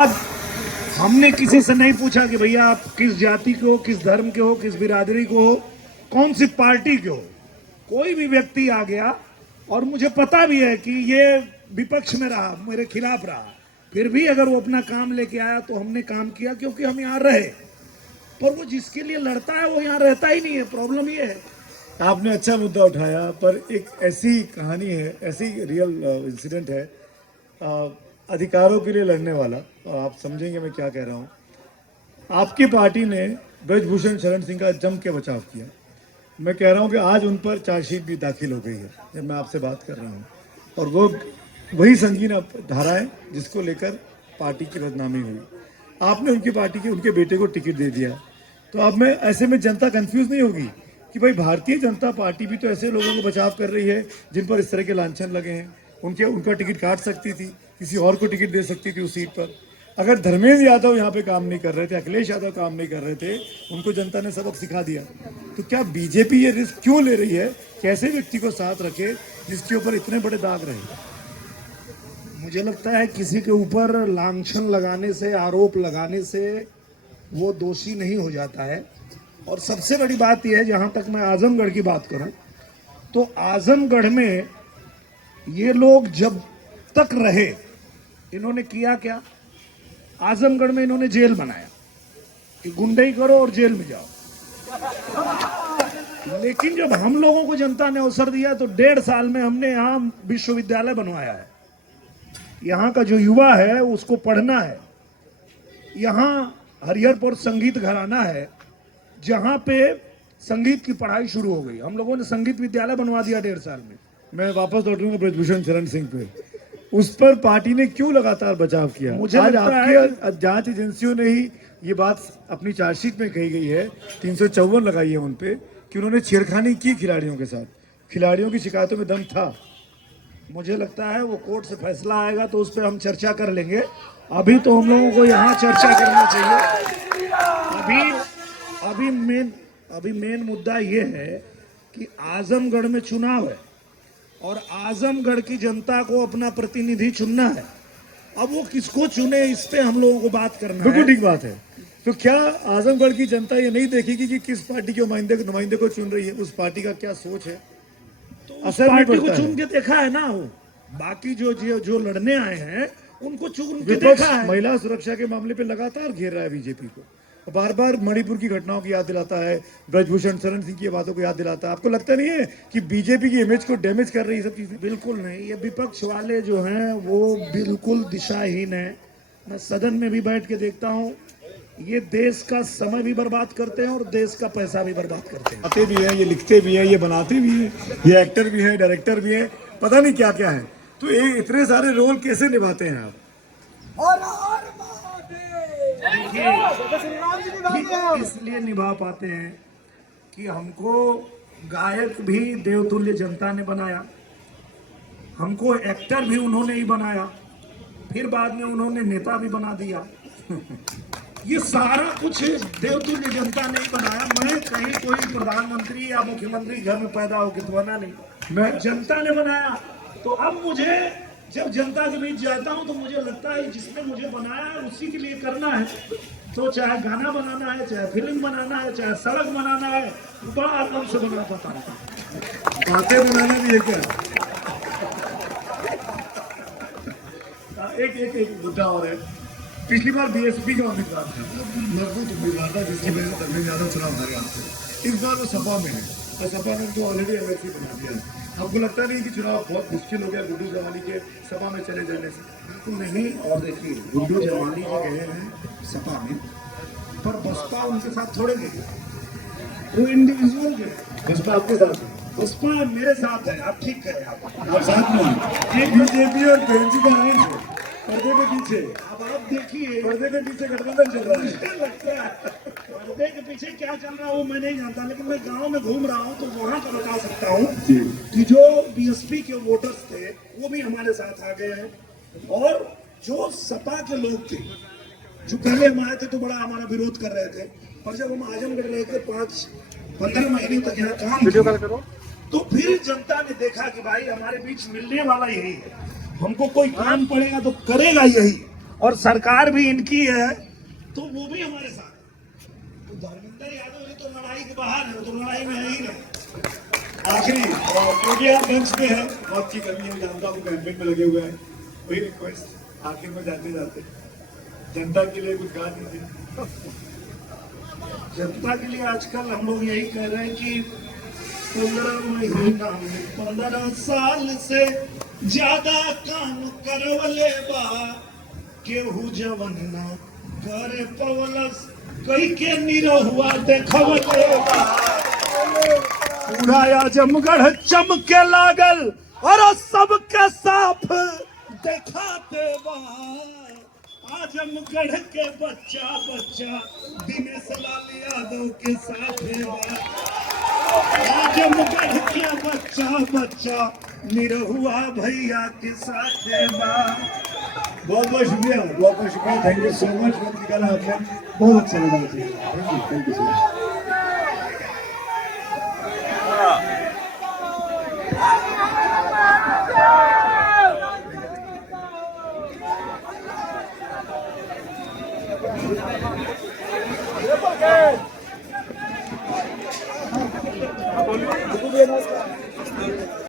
हमने किसी से नहीं पूछा कि भैया आप किस जाति के हो, किस धर्म के हो, किस बिरादरी को हो, कौन सी पार्टी के हो। कोई भी व्यक्ति आ गया और मुझे पता भी है कि ये विपक्ष में रहा, मेरे खिलाफ रहा, फिर भी अगर वो अपना काम लेके आया तो हमने काम किया, क्योंकि हम यहाँ रहे। पर वो जिसके लिए लड़ता है वो यहाँ रहता ही नहीं है। प्रॉब्लम ये है। आपने अच्छा मुद्दा उठाया, पर एक ऐसी कहानी है, ऐसी रियल इंसिडेंट है, अधिकारों के लिए लड़ने वाला। आप समझेंगे मैं क्या कह रहा हूँ। आपकी पार्टी ने ब्रजभूषण शरण सिंह का जम के बचाव किया। मैं कह रहा हूँ कि आज उन पर चार्जशीट भी दाखिल हो गई है जब मैं आपसे बात कर रहा हूँ, और वो वही संगीन धारा है जिसको लेकर पार्टी की बदनामी हुई। आपने उनकी पार्टी के उनके बेटे को टिकट दे दिया, तो अब मैं ऐसे में जनता कंफ्यूज नहीं होगी कि भाई भारतीय जनता पार्टी भी तो ऐसे लोगों को बचाव कर रही है जिन पर इस तरह के लांछन लगे हैं। उनका टिकट काट सकती थी, किसी और को टिकट दे सकती थी उस सीट पर। अगर धर्मेंद्र यादव यहाँ पे काम नहीं कर रहे थे, अखिलेश यादव काम नहीं कर रहे थे, उनको जनता ने सबक सिखा दिया। तो क्या बीजेपी ये रिस्क क्यों ले रही है कि ऐसे व्यक्ति को साथ रखे जिसके ऊपर इतने बड़े दाग रहे? मुझे लगता है किसी के ऊपर लांछन लगाने से, आरोप लगाने से वो दोषी नहीं हो जाता है। और सबसे बड़ी बात यह है, जहां तक मैं आजमगढ़ की बात करूं तो आजमगढ़ में ये लोग जब तक रहे, इन्होंने किया क्या? आजमगढ़ में इन्होंने जेल बनाया कि गुंडई करो और जेल में जाओ। लेकिन जब हम लोगों को जनता ने अवसर दिया तो 1.5 साल में हमने यहाँ विश्वविद्यालय बनवाया है। यहाँ का जो युवा है उसको पढ़ना है। यहाँ हरिहरपुर संगीत घराना है जहाँ पे संगीत की पढ़ाई शुरू हो गई। हम लोगों ने संगीत विद्यालय बनवा दिया 1.5 साल में। मैं वापस लौटूंगा ब्रजभूषण शरण सिंह पे। उस पर पार्टी ने क्यों लगातार बचाव किया? मुझे आज लगता आपकी जांच एजेंसियों ने ही ये बात अपनी चार्जशीट में कही गई है, 354 लगाई है उन पे कि उन्होंने छेड़खानी की खिलाड़ियों के साथ। खिलाड़ियों की शिकायतों में दम था। मुझे लगता है वो कोर्ट से फैसला आएगा तो उस पर हम चर्चा कर लेंगे। अभी तो हम लोगों को यहाँ चर्चा करना चाहिए। अभी मेन मुद्दा ये है कि आजमगढ़ में चुनाव है और आजमगढ़ की जनता को अपना प्रतिनिधि चुनना है। अब वो किसको चुने, इस पे हम लोगों को बात करना है। बिल्कुल ठीक बात है। तो क्या आजमगढ़ की जनता ये नहीं देखेगी कि किस पार्टी के नुमाइंदे को चुन रही है? उस पार्टी का क्या सोच है? तो उस पार्टी को चुन के देखा है ना। वो बाकी जो लड़ने आए हैं उनको चुन के देखा है। महिला सुरक्षा के मामले पे लगातार घेर रहा है बीजेपी को, बार बार मणिपुर की घटनाओं की याद दिलाता है, ब्रजभूषण शरण सिंह की बातों को याद दिलाता है। आपको लगता नहीं है कि बीजेपी की इमेज को डैमेज कर रही है सब चीजें? बिल्कुल नहीं। ये विपक्ष वाले जो हैं वो बिल्कुल दिशाहीन है। मैं सदन में भी बैठ के देखता हूँ, ये देश का समय भी बर्बाद करते हैं और देश का पैसा भी बर्बाद करते हैं। आते भी हैं, ये लिखते भी हैं, ये बनाते भी हैं, ये एक्टर भी हैं, डायरेक्टर भी हैं, पता नहीं क्या क्या है। तो ये इतने सारे रोल कैसे निभाते हैं आप? इसलिए निभा पाते हैं कि हमको गायक भी देवतुल्य जनता ने बनाया, हमको एक्टर भी उन्होंने ही बनाया, फिर बाद में उन्होंने नेता भी बना दिया। ये सारा कुछ देवतुल्य जनता ने ही बनाया। मैं कहीं कोई प्रधानमंत्री या मुख्यमंत्री घर में पैदा होकर तो बना नहीं, मैं जनता ने बनाया। तो अब मुझे जब जनता के बीच जाता हूं तो मुझे लगता है जिसने मुझे बनाया है उसी के लिए करना है। तो चाहे गाना बनाना है, चाहे फिल्म बनाना है, चाहे सड़क बनाना है, बड़ा आराम से बना पाता हूँ। बातें बनाना भी है क्या? एक मुद्दा और है। पिछली बार बीएसपी का उम्मीदवार था, मजबूत उम्मीदवार था जिसकी वजह से धर्मेंद्र यादव चुनाव हारे आपसे। इस बार वो सपा में है और सपा ने उनको ऑलरेडी एमएलसी बना दिया है। आपको लगता नहीं कि चुनाव बहुत मुश्किल हो गया गुड्डू जमानी के सपा में चले जाने से? बिल्कुल नहीं। और देखिए, गुड्डू जमानी जो गए हैं सपा में, पर बसपा उनके साथ थोड़े गए, वो इंडिविजुअल गए। बसपा आपके साथ है? बसपा मेरे साथ है। आप ठीक करें। आप साथ में बीजेपी और बीएनपी का आनंद है पर्दे के पीछे। अब आप देखिए, पर्दे के पीछे गठबंधन चल रहा है। मुझे लगता है पर्दे के पीछे क्या चल रहा है वो मैं नहीं जानता, लेकिन मैं गांव में घूम रहा हूँ तो वहां का बता सकता हूँ कि जो बीएसपी के वोटर्स थे वो भी हमारे साथ आ गए हैं। और जो सपा के लोग थे जो पहले हम आए थे तो बड़ा हमारा विरोध कर रहे थे, और जब हम आजमगढ़ रहे थे 5-15 महीने तक यहाँ काम किया तो फिर जनता ने देखा कि भाई हमारे बीच मिलने वाला यही है, हमको कोई काम पड़ेगा तो करेगा यही, और सरकार भी इनकी है, तो वो भी हमारे साथ है। तो धर्मेंद्र यादव जी तो लड़ाई के बाहर है, तो लड़ाई में है ही नहीं। आखिरी क्योंकि आप मंच में है, वक्त की कमी है, जानता हूँ कैंपेन में लगे हुए हैं, वही रिक्वेस्ट आखिर में जाते जाते जनता के लिए कुछ गा दीजिए। जनता के लिए आजकल हम लोग यही कह रहे हैं कि 15 महीना में 15 साल से ज्यादा काम करवले बा, केहू जवन ना करे पवलस, कई के निरहुआ देखवले बा। पूरा आजमगढ़ चमके लागल और सबके साफ देखाते बा। आजमगढ़ के बच्चा बच्चा दिनेश लाल यादव के साथ बा। आजमगढ़ के बच्चा बच्चा निरहुआ भैया के साथ बा। बहुत बहुत शुक्रिया, बहुत बहुत शुक्रिया, थैंक यू सो मच। वक्त निकाला आपने, बहुत अच्छा लगा मुझे, thank you so much. Okay.